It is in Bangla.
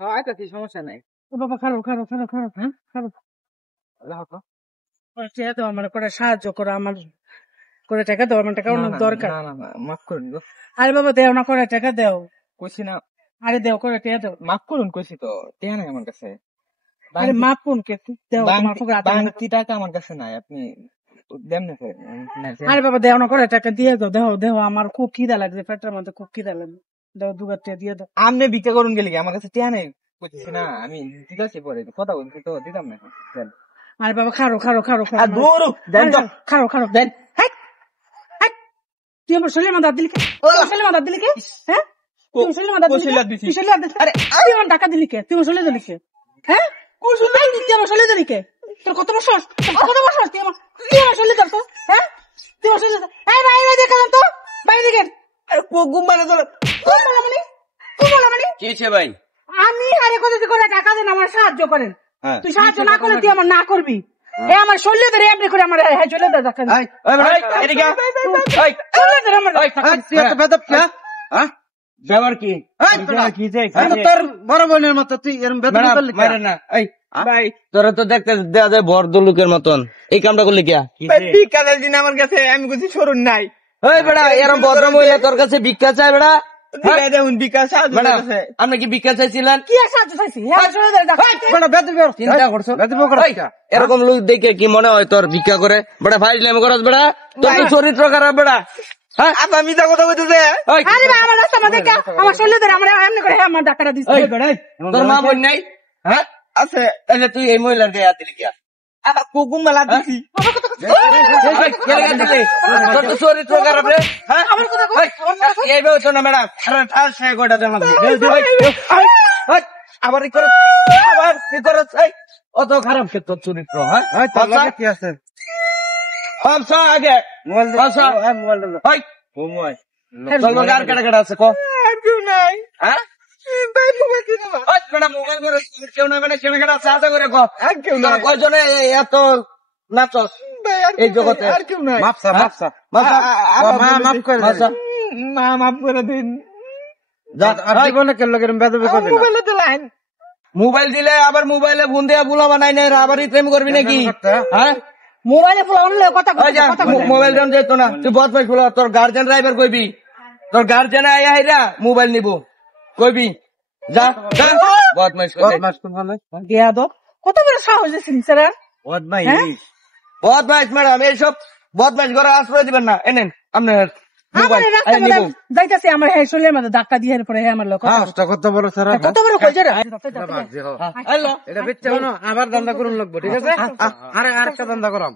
হ্যাঁ আইতাছি, সমস্যা নাই। ও বাবা খারাপ খারাপ খারাপ খারাপ, হ্যাঁ খারাপ। লাও তো। টাকা দাও আমার, করে সাহায্য করো আমার, করে টাকা দাও আমার, টাকা অনেক দরকার। না না না, মাফ করুন গো। আরে বাবা দেও না, করে টাকা দেও। কইছি না, আরে দেও, করে টাকা দাও। মাফ করুন কইছি তো, টিয়া নাই আমার কাছে। আরে মাপ কোন কে দেও, তোমার ফুকরা হাতে দেও। বাংতি টাকা আমার কাছে নাই, আপনি দেন না স্যার। আরে বাবা দেও না, করে টাকা দিয়ে দাও, দেও দেও, আমার খুব খিদা লাগছে, পেটের মধ্যে খুব খিদা লাগছে, দাও দুবার টাকা দিয়ে দাও। আপনি ভিক্ষা করুন গেলে কি, আমার কাছে টিয়া নাই কইছি না, আমি দিতাছি পরে, কথা বলছি তো দিতাম না। দেন। আরে বাবা খারো খারো খারো খারো, দূর দেন তো, খারো খারো দেন। তুই আমার শরীরে মাথা দিলি কে? শরীরে মাথা দিলি কে? হ্যাঁ তুই শরীরে মাথা দিলি কে? তুই শরীরে মাথা দিলি? আরে তুই আমার টাকা দিলি কে? তুই আমার শরীরে দিলি কে? হ্যাঁ তুই আমার শরীরে দিলি কে? তোর কত বছর, কত বছর তুই আমার শরীরে দিস? হ্যাঁ তুই আমার শরীরে, এই বাইরে দেখা যান তো, বাইরে দেখেন। আরে গুম মানে তো তুই বলা মানে কি হয়েছে ভাই? আমি আরে কত করে টাকা দেন, আমার সাহায্য করেন। হ্যাঁ। তুই সাহায্য না করলে তুই আমার না করবি। এ আমার শরীরে ধরে এমনি করে আমার চলে দে টাকা এই ভাই এদিকে আয়। এই শরীরে ধরে আমার তুই এত বেদব কে? হ্যাঁ ব্যাপার কি? কি যে তোর বড় বোনের মতো তুই এরকম বেদব করলি? মারে না। এই ভাই তোরা তো দেখতে দেয়া যায় বড় লোকের মতন, এই কামটা করলি কে? ভিক্ষা দিন আমার কাছে, আমি কইছি সরুন নাই। এই বেড়া এরকম ভদ্র মহিলা তোর কাছে ভিক্ষা চাই বেড়া? দেখুন ভিক্ষা সাহায্য বেড়া করতেছে। আপনি কি ভিক্ষা চাইছিলেন? কি আর সাহায্য চাইছি? আমার শরীরে ধরে টাকা চিন্তা করছো? এই, এরকম লোক দেখে কি মনে হয় তোর ভিক্ষা করে? বেড়া ফাইজলামি করস বেড়া, তোর তো চরিত্র খারাপ বেড়া। হ্যাঁ আপনি মিথ্যা কথা বলতেছে। ওই, আরে ভাই আমার রাস্তা মধ্যে কে আমার শরীরে ধরে আমার এমনি করে আমার টাকাটা দিচ্ছে। ওই বেড়া, তোর মা বোন নাই? হ্যাঁ আছে তাহলে তুই এই মহিলার গায়ে হাত দিলি কে? কুকুম মেলা দিছি। তোর তো চরিত্র খারাপ রে। হ্যাঁ এইভাবে তো না ম্যাডাম, ঠাস হয়ে গোটা দেওয়া আবার কি করে, আবার কি করে? অত খারাপ কে তোর চরিত্র? হ্যাঁ কি আছে আগে মোবাইল আর কেটা কেটা আছে ক? কেউ নাই। হ্যাঁ ভাই মোবাইল দিন আমার। ম্যাডাম মোবাইল করে কেউ না মানে কেনা কেটা আছে আশা করে ক? আর কেউ নাই। কয়জনে এত নাচস ভাই আর এই কেউ নাই, জগতে? আর কেউ নাই। মাফ করে মা মাফ করে দিন। মোবাইলে দিলেন মোবাইল দিলে আবার মোবাইলে ফোন দিয়ে বুলা বানাই নাই, আবার প্রেম করবি নাকি? হ্যাঁ মোবাইলে ফুল অনলে কথা মোবাইল দেন যেত না, তুই বদমাইশ বলো, তোর গার্জেন ড্রাইভার কইবি, তোর গার্জেন আইরা মোবাইল নিব কইবি, যা যা বদমাইশ দিয়া দো। কত বড় সাহস দিয়েছিস স্যার? বদমাইশ ম্যাডাম, এইসব বদমাইশ ঘরে আশ্রয় দিবেন না। এনেন আপনার আমার মোবাইল রাস্তা মধ্যে যাইতাছে, আমার শরীরের মধ্যে ধাক্কা দিয়ে পরে আমার লোক কত বড় স্যার, কত বড় কইছে রে? আবার ধান্দা করুন লাগবো, ঠিক আছে? আরেকটা ধান্দা করাম।